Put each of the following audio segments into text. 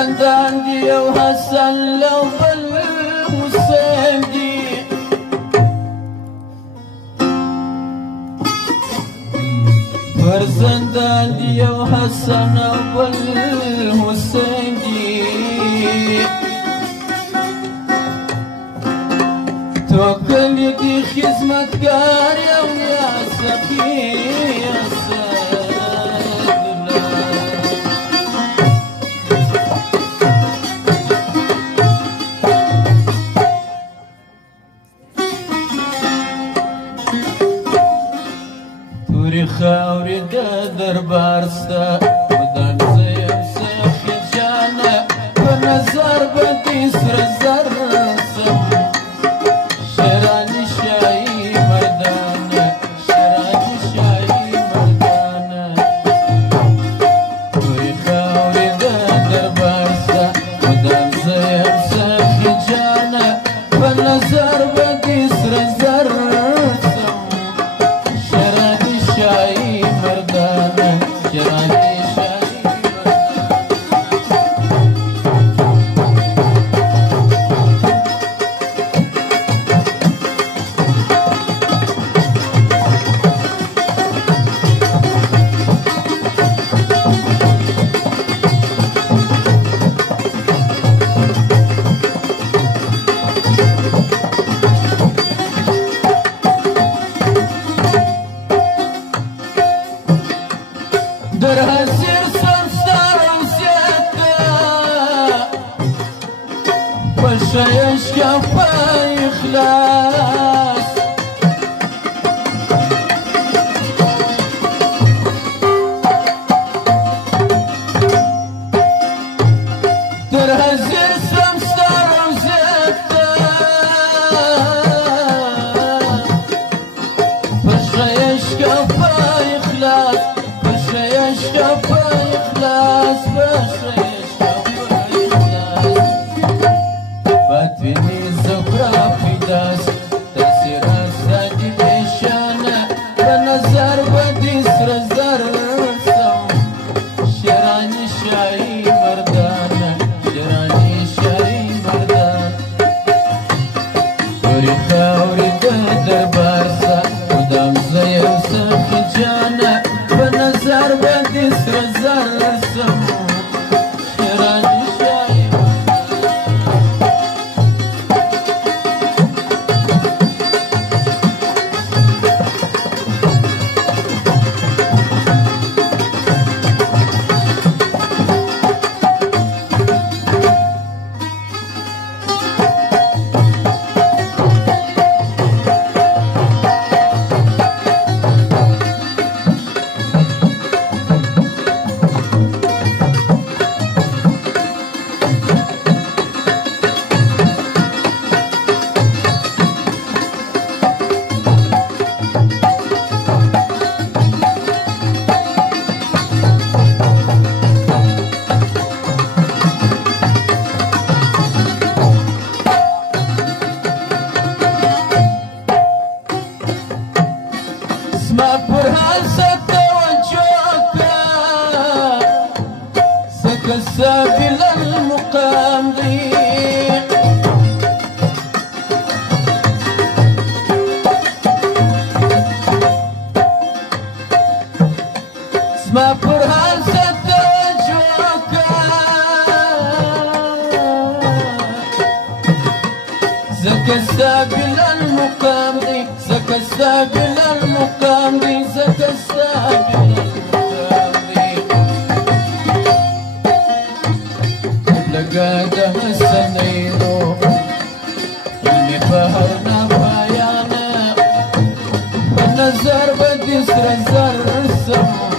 زندان دي وحسن لو بالحسين دي زندان دي وحسن بالحسين دي توكل يدي خدمتكار يا سخي يا خاوري د دربار ستا ودان زیم سخی جانا په نظر بدی سر زر سم شرانی شایی مردانا شرانی شایی مردانا توی خاوري د دربار ستا ودان زیم سخی جانا په نظر بدی سر زر يشكى إخلاص ترهزر سمستر وزيتا بشا يشكى إخلاص بشا يشكى إخلاص بشا Vini zokra fidas tasira sadi beshana banazar badis razar sam sherani shahi mardana sherani shahi mardana Uri khauri da darbar sa udam zayam sakhi jana banazar badis razar sam sherani ما برهان ستوجهك سكسابل المقام ضيق ما برهان ستوجهك سكسابل المقام ضيق سكسابل المقام ضيق سكسابل المقام ضيق لقاده السنيرو اللي بهرنا بايانا بالنزر بدي سرزر السمو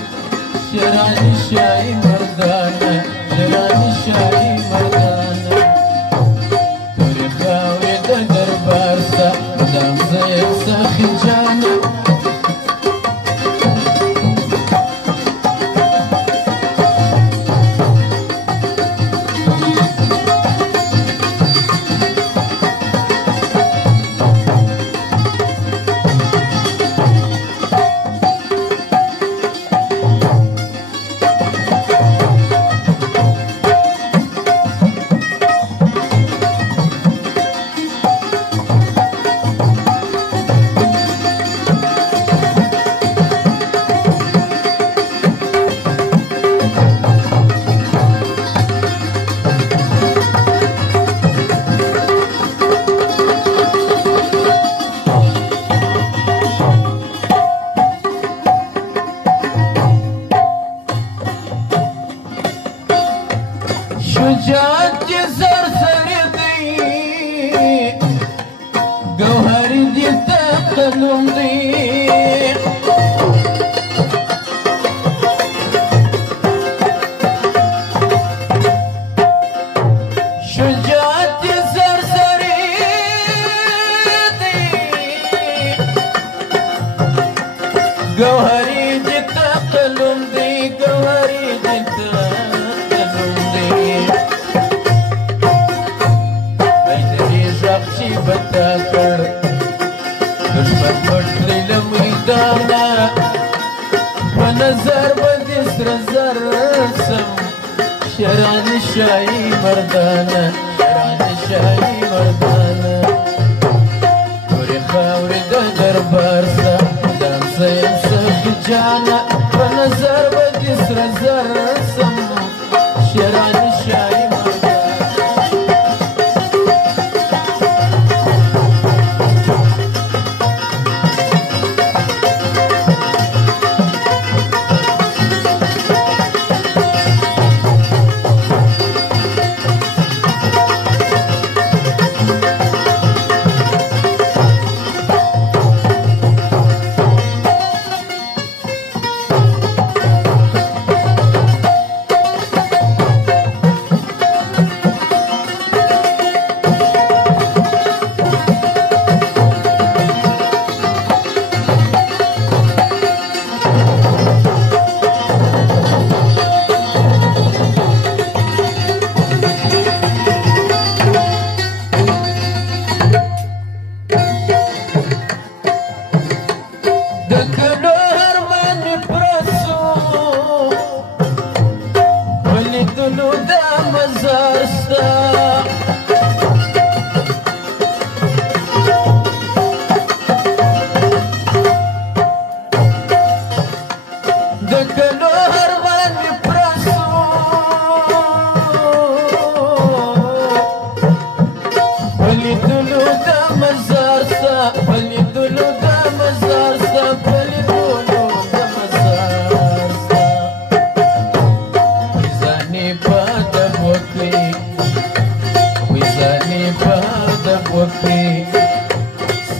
شراني شاي مردانا شراني شاي مردانا توري خاوي دا دربار سا دام زيك ساخي جانا شجاعت چې سرسري دی ګوهري دي تقلم دی گوهری دی تقلم دی گوهری دی تقلم دی ایدری شخصی بتا کر دشمن پٹلی لمیدانا بنظر بدس رزر سم شران شایی مردانا شران شایی مردانا توری خاوری دا دربار سا دام سیم جانا بنظر بدس رزر سم شران شایی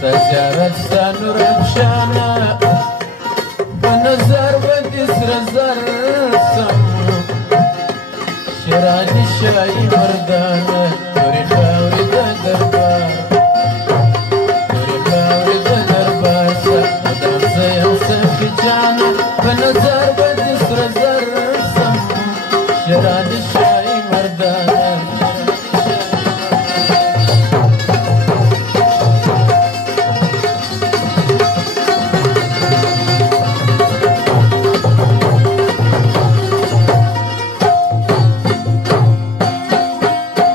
سجارت سانور افشانا بنظر بدس رزر سم شران شایی مردانا